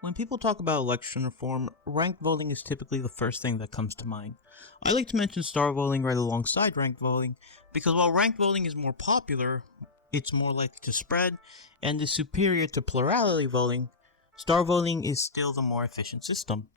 When people talk about election reform, ranked voting is typically the first thing that comes to mind. I like to mention star voting right alongside ranked voting because while ranked voting is more popular, it's more likely to spread, and is superior to plurality voting, star voting is still the more efficient system.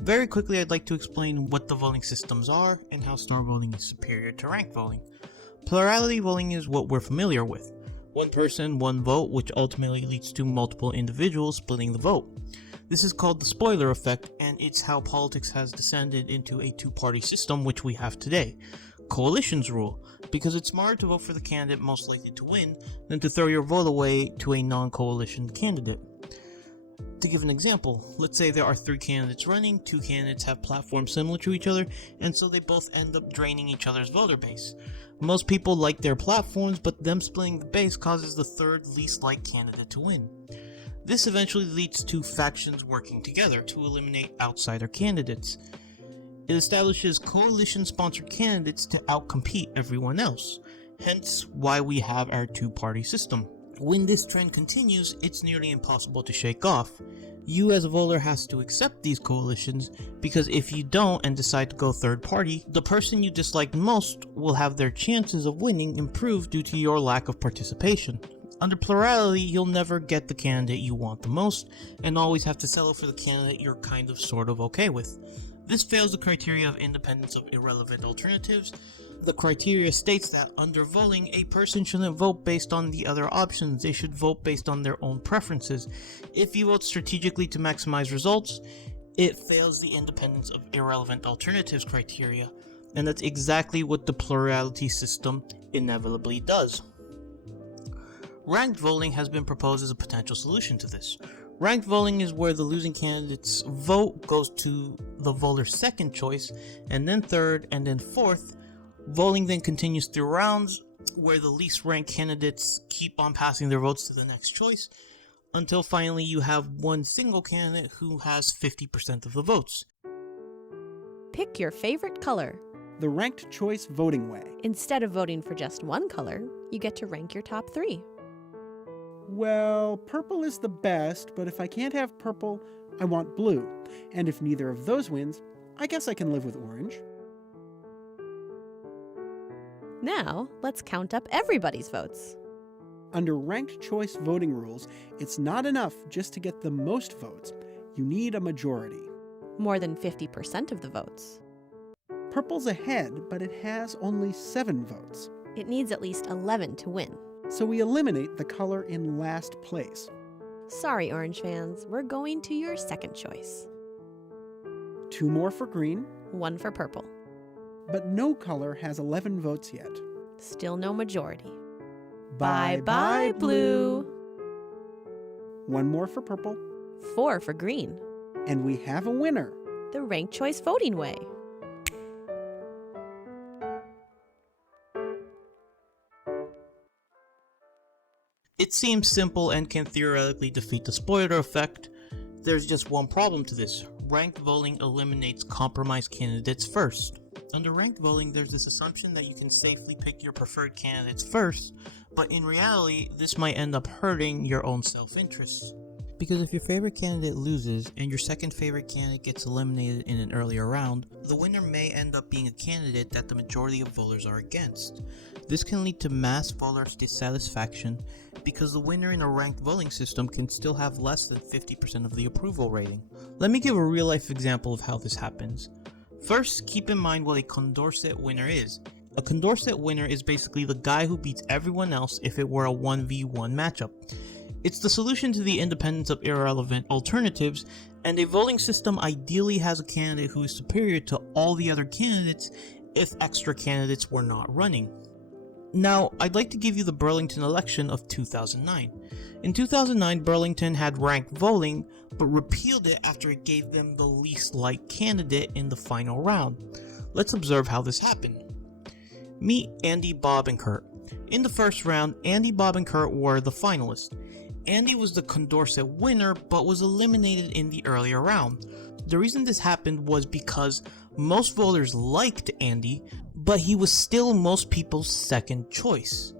Very quickly, I'd like to explain what the voting systems are and how star voting is superior to ranked voting. Plurality voting is what we're familiar with. One person, one vote, which ultimately leads to multiple individuals splitting the vote. This is called the spoiler effect, and it's how politics has descended into a two-party system which we have today. Coalitions rule, because it's smarter to vote for the candidate most likely to win than to throw your vote away to a non-coalition candidate. To give an example, let's say there are 3 candidates running, 2 candidates have platforms similar to each other, and so they both end up draining each other's voter base. Most people like their platforms, but them splitting the base causes the third least liked candidate to win. This eventually leads to factions working together to eliminate outsider candidates. It establishes coalition-sponsored candidates to outcompete everyone else, hence why we have our two-party system. When this trend continues, it's nearly impossible to shake off. You as a voter has to accept these coalitions, because if you don't and decide to go third party, the person you dislike most will have their chances of winning improve due to your lack of participation. Under plurality, you'll never get the candidate you want the most, and always have to settle for the candidate you're kind of sort of okay with. This fails the criteria of independence of irrelevant alternatives. The criteria states that under voting, a person shouldn't vote based on the other options, they should vote based on their own preferences. If you vote strategically to maximize results, it fails the independence of irrelevant alternatives criteria, and that's exactly what the plurality system inevitably does. Ranked voting has been proposed as a potential solution to this. Ranked voting is where the losing candidate's vote goes to the voter's second choice, and then third, and then fourth. Voting then continues through rounds, where the least ranked candidates keep on passing their votes to the next choice, until finally you have one single candidate who has 50% of the votes. Pick your favorite color. The ranked choice voting way. Instead of voting for just one color, you get to rank your top 3. Well, purple is the best, but if I can't have purple, I want blue. And if neither of those wins, I guess I can live with orange. Now, let's count up everybody's votes. Under ranked choice voting rules, it's not enough just to get the most votes. You need a majority. More than 50% of the votes. Purple's ahead, but it has only 7 votes. It needs at least 11 to win. So we eliminate the color in last place. Sorry, Orange fans, we're going to your second choice. 2 more for green, 1 for purple. but no color has 11 votes yet. Still no majority. Bye-bye, blue. 1 more for purple, 4 for green. and we have a winner. The ranked choice voting way. It seems simple and can theoretically defeat the spoiler effect. There's just one problem to this. Ranked voting eliminates compromised candidates first. Under ranked voting, there's this assumption that you can safely pick your preferred candidates first, but in reality, this might end up hurting your own self-interest. Because if your favorite candidate loses and your second favorite candidate gets eliminated in an earlier round, the winner may end up being a candidate that the majority of voters are against. This can lead to mass voter dissatisfaction because the winner in a ranked voting system can still have less than 50% of the approval rating. Let me give a real life example of how this happens. First, keep in mind what a Condorcet winner is. A Condorcet winner is basically the guy who beats everyone else if it were a 1v1 matchup. It's the solution to the independence of irrelevant alternatives, and a voting system ideally has a candidate who is superior to all the other candidates if extra candidates were not running. Now, I'd like to give you the Burlington election of 2009. In 2009, Burlington had ranked voting, but repealed it after it gave them the least liked candidate in the final round. Let's observe how this happened. Meet Andy, Bob, and Kurt. In the first round, Andy, Bob, and Kurt were the finalists. Andy was the Condorcet winner, but was eliminated in the earlier round. The reason this happened was because most voters liked Andy, but he was still most people's second choice.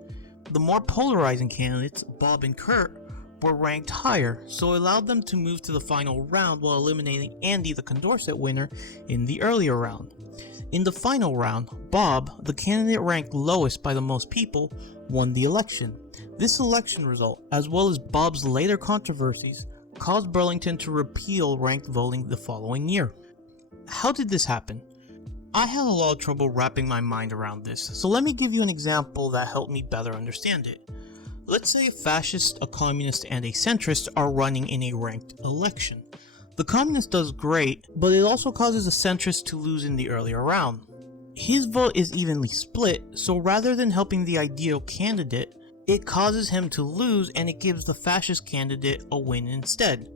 The more polarizing candidates, Bob and Kurt, were ranked higher, so it allowed them to move to the final round while eliminating Andy, the Condorcet winner, in the earlier round. In the final round, Bob, the candidate ranked lowest by the most people, won the election. This election result, as well as Bob's later controversies, caused Burlington to repeal ranked voting the following year. How did this happen? I had a lot of trouble wrapping my mind around this, so let me give you an example that helped me better understand it. Let's say a fascist, a communist, and a centrist are running in a ranked election. The communist does great, but it also causes the centrist to lose in the earlier round. His vote is evenly split, so rather than helping the ideal candidate, it causes him to lose and it gives the fascist candidate a win instead.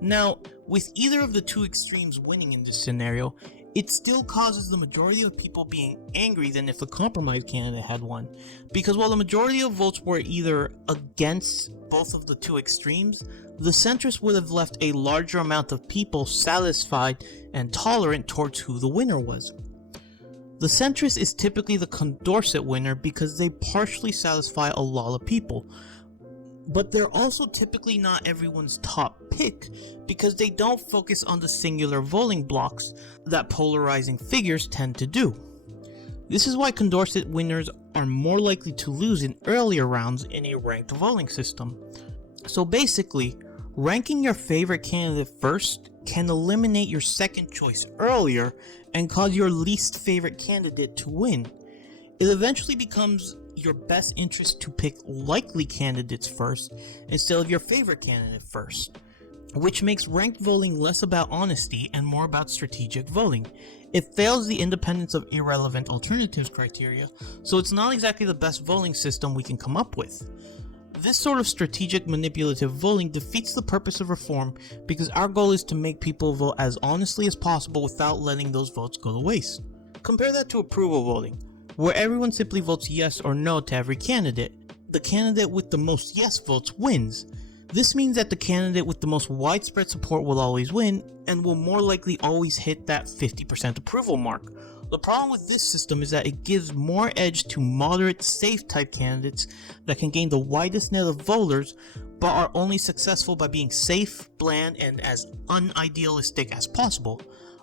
Now, with either of the two extremes winning in this scenario, it still causes the majority of people being angry than if the compromise candidate had won. Because while the majority of votes were either against both of the two extremes, the centrists would have left a larger amount of people satisfied and tolerant towards who the winner was. The centrist is typically the Condorcet winner because they partially satisfy a lot of people. But they're also typically not everyone's top pick because they don't focus on the singular voting blocks that polarizing figures tend to do. This is why Condorcet winners are more likely to lose in earlier rounds in a ranked voting system. So basically, ranking your favorite candidate first can eliminate your second choice earlier and cause your least favorite candidate to win. It eventually becomes your best interest to pick likely candidates first instead of your favorite candidate first, which makes ranked voting less about honesty and more about strategic voting. It fails the independence of irrelevant alternatives criteria, so it's not exactly the best voting system we can come up with. This sort of strategic manipulative voting defeats the purpose of reform because our goal is to make people vote as honestly as possible without letting those votes go to waste. Compare that to approval voting, where everyone simply votes yes or no to every candidate. The candidate with the most yes votes wins. This means that the candidate with the most widespread support will always win and will more likely always hit that 50% approval mark. The problem with this system is that it gives more edge to moderate, safe type candidates that can gain the widest net of voters but are only successful by being safe, bland, and as unidealistic as possible.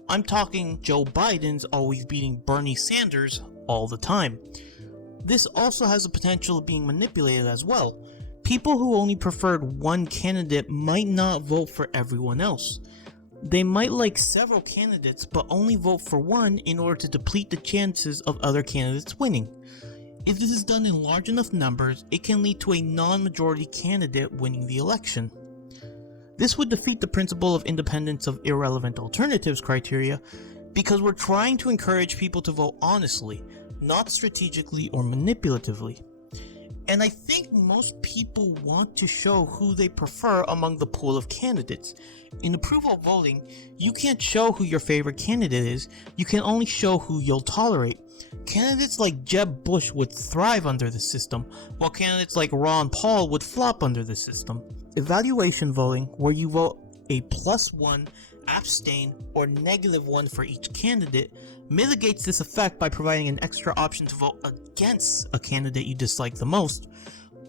I'm talking Joe Biden's always beating Bernie Sanders all the time. This also has the potential of being manipulated as well. People who only preferred one candidate might not vote for everyone else. They might like several candidates but only vote for one in order to deplete the chances of other candidates winning. If this is done in large enough numbers, it can lead to a non-majority candidate winning the election. This would defeat the principle of independence of irrelevant alternatives criteria because we're trying to encourage people to vote honestly, not strategically or manipulatively. And I think most people want to show who they prefer among the pool of candidates. In approval voting, you can't show who your favorite candidate is, you can only show who you'll tolerate. Candidates like Jeb Bush would thrive under the system, while candidates like Ron Paul would flop under the system. Evaluation voting, where you vote a +1, abstain, or -1 for each candidate, mitigates this effect by providing an extra option to vote against a candidate you dislike the most,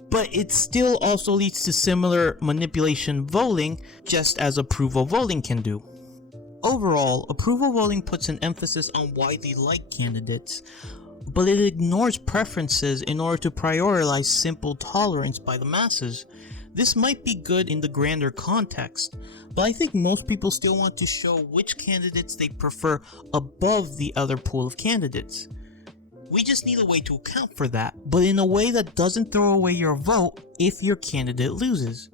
but it still also leads to similar manipulation voting, just as approval voting can do. Overall, approval voting puts an emphasis on widely liked candidates, but it ignores preferences in order to prioritize simple tolerance by the masses. This might be good in the grander context, but I think most people still want to show which candidates they prefer above the other pool of candidates. We just need a way to account for that, but in a way that doesn't throw away your vote if your candidate loses.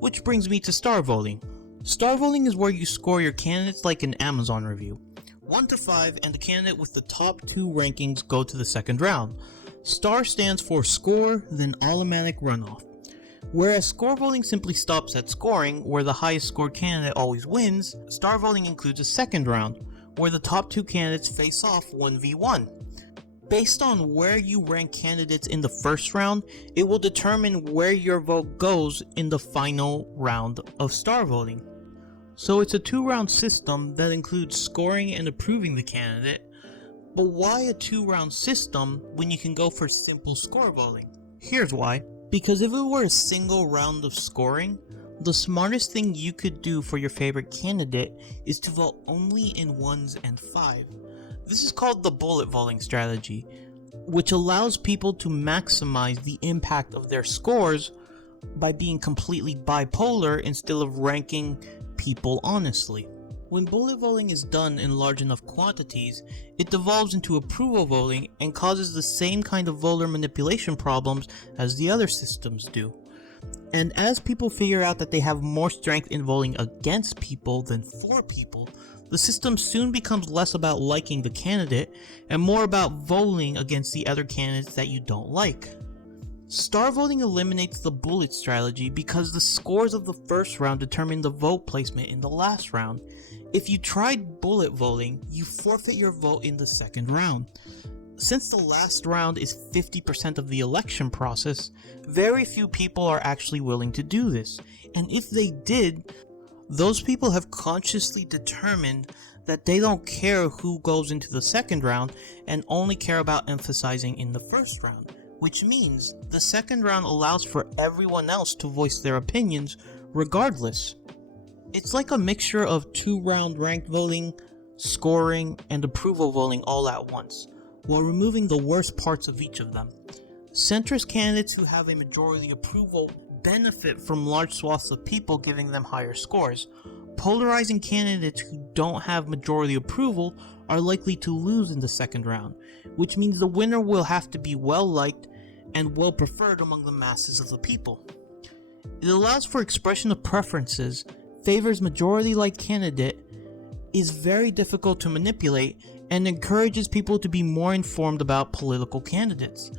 Which brings me to star voting. Star voting is where you score your candidates like an Amazon review. 1 to 5, and the candidate with the top 2 rankings go to the second round. Star stands for score, then automatic runoff. Whereas score voting simply stops at scoring, where the highest scored candidate always wins, star voting includes a second round, where the top 2 candidates face off 1v1. Based on where you rank candidates in the first round, it will determine where your vote goes in the final round of star voting. So it's a 2-round system that includes scoring and approving the candidate, but why a 2-round system when you can go for simple score voting? Here's why. Because if it were a single round of scoring, the smartest thing you could do for your favorite candidate is to vote only in 1s and 5. This is called the bullet voting strategy, which allows people to maximize the impact of their scores by being completely bipolar instead of ranking people honestly. When bullet voting is done in large enough quantities, it devolves into approval voting and causes the same kind of voter manipulation problems as the other systems do. And as people figure out that they have more strength in voting against people than for people, the system soon becomes less about liking the candidate and more about voting against the other candidates that you don't like. Star voting eliminates the bullet strategy because the scores of the first round determine the vote placement in the last round. If you tried bullet voting, you forfeit your vote in the second round. Since the last round is 50% of the election process, very few people are actually willing to do this. And if they did, those people have consciously determined that they don't care who goes into the second round and only care about emphasizing in the first round, which means the second round allows for everyone else to voice their opinions regardless. It's like a mixture of 2-round ranked voting, scoring, and approval voting all at once, while removing the worst parts of each of them. Centrist candidates who have a majority approval benefit from large swaths of people giving them higher scores. Polarizing candidates who don't have majority approval are likely to lose in the second round, which means the winner will have to be well liked and well preferred among the masses of the people. It allows for expression of preferences, favors majority-like candidate, is very difficult to manipulate, and encourages people to be more informed about political candidates.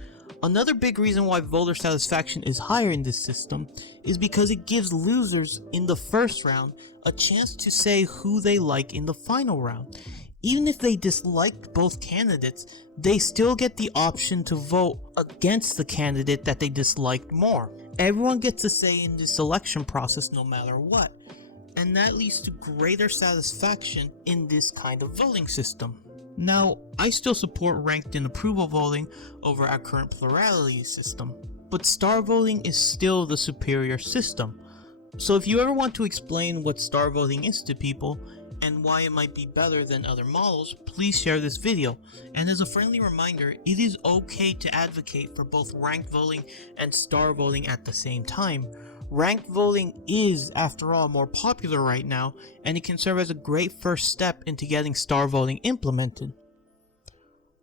Another big reason why voter satisfaction is higher in this system is because it gives losers in the first round a chance to say who they like in the final round. Even if they disliked both candidates, they still get the option to vote against the candidate that they disliked more. Everyone gets a say in this selection process no matter what, and that leads to greater satisfaction in this kind of voting system. Now, I still support ranked and approval voting over our current plurality system, but star voting is still the superior system. So if you ever want to explain what star voting is to people, and why it might be better than other models, please share this video. And as a friendly reminder, it is okay to advocate for both ranked voting and star voting at the same time. Ranked voting is, after all, more popular right now, and it can serve as a great first step into getting star voting implemented.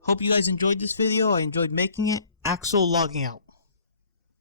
Hope you guys enjoyed this video. I enjoyed making it. Axel logging out.